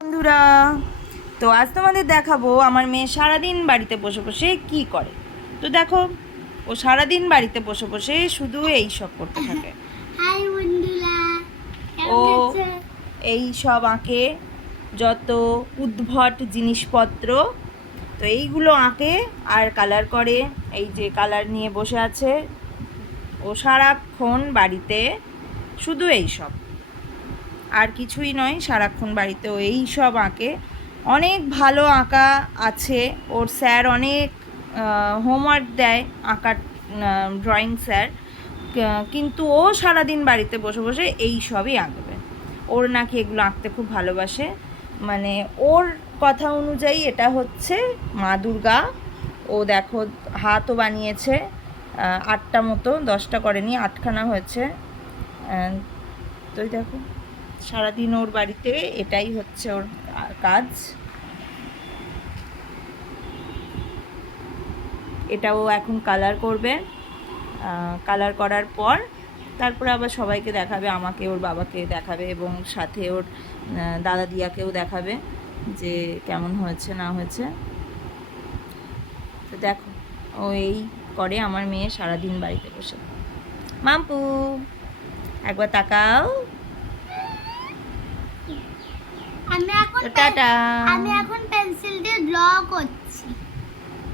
বন্ধুরা, তো আজ তোমাদের দেখাবো আমার মেয়ে সারাদিন বাড়িতে বসে বসে কি করে। তো দেখো, ও সারাদিন বাড়িতে বসে বসে শুধু এই সব করতে থাকে। হাই বন্ধুরা, ও কেমন আছো? এই সব আঁকে, যত উদ্ভট জিনিসপত্র, তো এইগুলো আঁকে আর কালার করে। এই যে কালার নিয়ে বসে আছে, ও সারাক্ষণ বাড়িতে শুধু এই সব, আর কিছুই নয়। সারাক্ষণ বাড়িতে ও এই সব আঁকে। অনেক ভালো আঁকা আছে ওর, স্যার অনেক হোমওয়ার্ক দেয় আঁকার, ড্রয়িং স্যার। কিন্তু ও সারাদিন বাড়িতে বসে বসে এই সবই আঁকবে। ওর নাকি এগুলো আঁকতে খুব ভালোবাসে। মানে ওর কথা অনুযায়ী এটা হচ্ছে মা দুর্গা। ও দেখো, হাতও বানিয়েছে 8টা মতো, 10টা করেনি, 8খানা হয়েছে। তো দেখো, সারাদিন ওর বাড়িতে এটাই হচ্ছে ওর কাজ। এটাও এখন কালার করবে। কালার করার পর তারপরে আবার সবাইকে দেখাবে, আমাকে, ওর বাবাকে দেখাবে এবং সাথে ওর দাদা দিয়াকেও দেখাবে যে কেমন হয়েছে না হয়েছে। তো দেখো, ও এই করে আমার মেয়ে সারাদিন বাড়িতে বসে। মাম্পু, একবার তাকাও। আমি এখন টাটা। আমি এখন পেন্সিল দিয়ে ড্র করছি।